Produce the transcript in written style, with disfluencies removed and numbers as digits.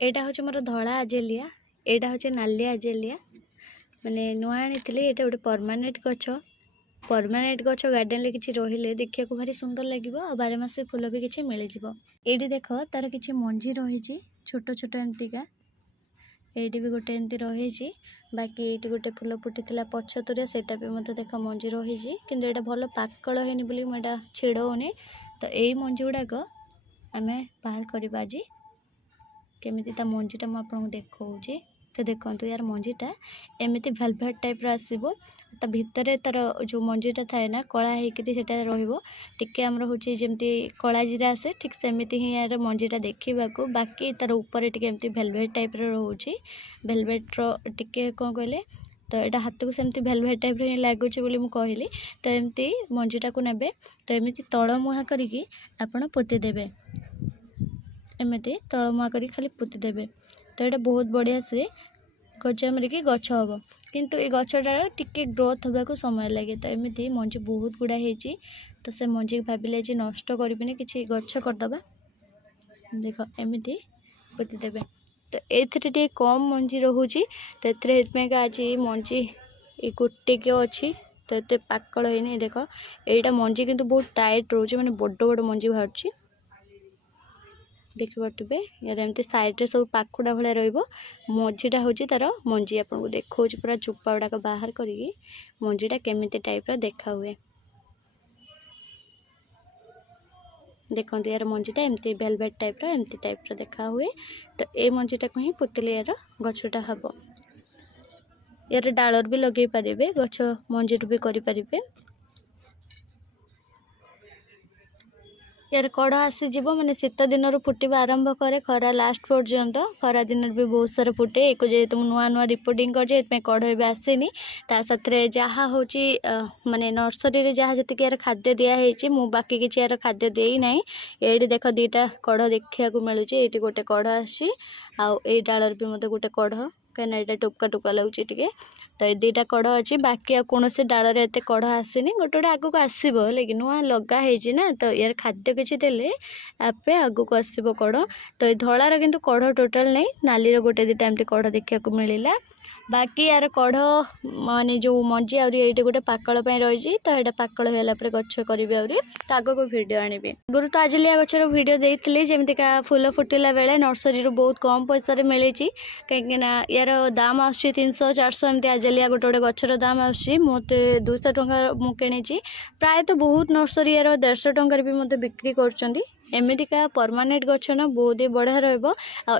एटा हूँ मोर धला आजेलिया, एटा हूँ नाली आजेलिया माने नुआ आनी ये गोटे परमानेंट गछ गार्डन किसी रहिले देखा भारी सुंदर लगे और 12 मास फूल भी किसी मिल जाव। ये देख तार किसी मंजी रही छोट छोट एमतीका ये भी गोटे एमती रही बाकी ये गोटे फूल फुटी पछतुरे सेटा भी मत देख मंजी रही कि भल पाकल है मुझे छिड़ौनी। तो यही मंजी गुड़ाक आम बाहर करवा आज केमी मंजीटा मुझे देखा। तो देखो यार मंजीटा एमती वेलवेट टाइप आसो ता भितर तार जो मंजीटा थाए ना कला होटा रे आमर हूँ जमी कला जीरा आसे ठीक सेमती ही यार मंजीटा देखा बाकी तार ऊपर टी वेलवेट टाइप रोचे वेलवेट्र टे कौन कहले तो यहाँ हाथ को सेमती वेलवेट टाइप ही लगुच कहली। तो एमती मंजीटा को नेबे तो एमती तल मुहा करी आपण पोतीदेवे एमती तल मुहा करी खाली पोतीदेवे। तो ये बहुत बढ़िया से गजा मारिकी गछ हम किंतु ये गछटा टिके ग्रोथ होगा समय लगे। तो एमती मंजी बहुत गुड़ा होती तो से मंजी भाविले जे नष्ट करें कि गछ करदे देख एमती पोतीदेवे। तो ये कम मंजी रोचे तो ये आज मंजी ये गोटे के अच्छी तो ये पाकल है देख यहाँ मंजी किंतु बहुत टाइट रोचे मैंने बड़ बड़ मंजी बाहर देखिए यार एमती साइड्रे सब पाखुड़ा भाया रजीटा हूँ तार मंजी आपको देखा पूरा चोपा गुड़ाक बाहर करी मंजीटा केमिति टाइप देखा हुए। देखो यार मंजीटा एमती वेलवेट टाइप एमती टाइप देखा हुए। तो ये मंजीटा को ही पोतिले यार गछटा हम यार डालर भी लगे पारे गछ मंजीटू भी करें। यार कड़ आसीज मैंने शीत दिन फुटवा आरंभ करे खरा लास्ट पर्यंत खरा दिन भी बहुत सारा फुटे एक जेहतु नुआ नुआ रिपोर्टिंग कर कड़ भी आसेनी ता साथे जहाँ हूँ माने नर्सरी जहाँ जी यार खाद्य दिखाई मु बाकी किसी यार खाद्य देना ये देख दीटा कड़ देखा मिलूँ ये गोटे कड़ आसी आई डालर भी मत गोटे कड़ कहीं यहाँ टोका टोका लगुच टे। तो ये दुईटा कड़ अच्छी बाकी आ कौन से डाल एत कड़ आसनी गोटे गोटे आगक आसो लेकिन नुआ लगाई ना तो यार खाद्य किसी देले आपे आगक आसो कड़। तो ये धलार किंतु कड़ टोटाल नहीं नाली गोटे दुईटा एमती कड़ देखा मिलला बाकी यार कड़ माने जो मंजी आउरी गोटे पाकल रही तो यहाँ पाकल होगापर गछ करी तो आग को भिड आनी गुरु तो आजिलिया गचर भिड देती जमीका फूल फुटिला बेले नर्सरी बहुत कम पैसा मिली कहीं यार दाम आस 300-400 एमती आजिलिया गोटे गोटे गचर दाम आते 200 टंका मु किणी प्राय तो बहुत नर्सरी यार 150 टंकार भी मत बिक्री कर एमतीका परमानेंट गछ ना बहुत ही बढ़िया रहा।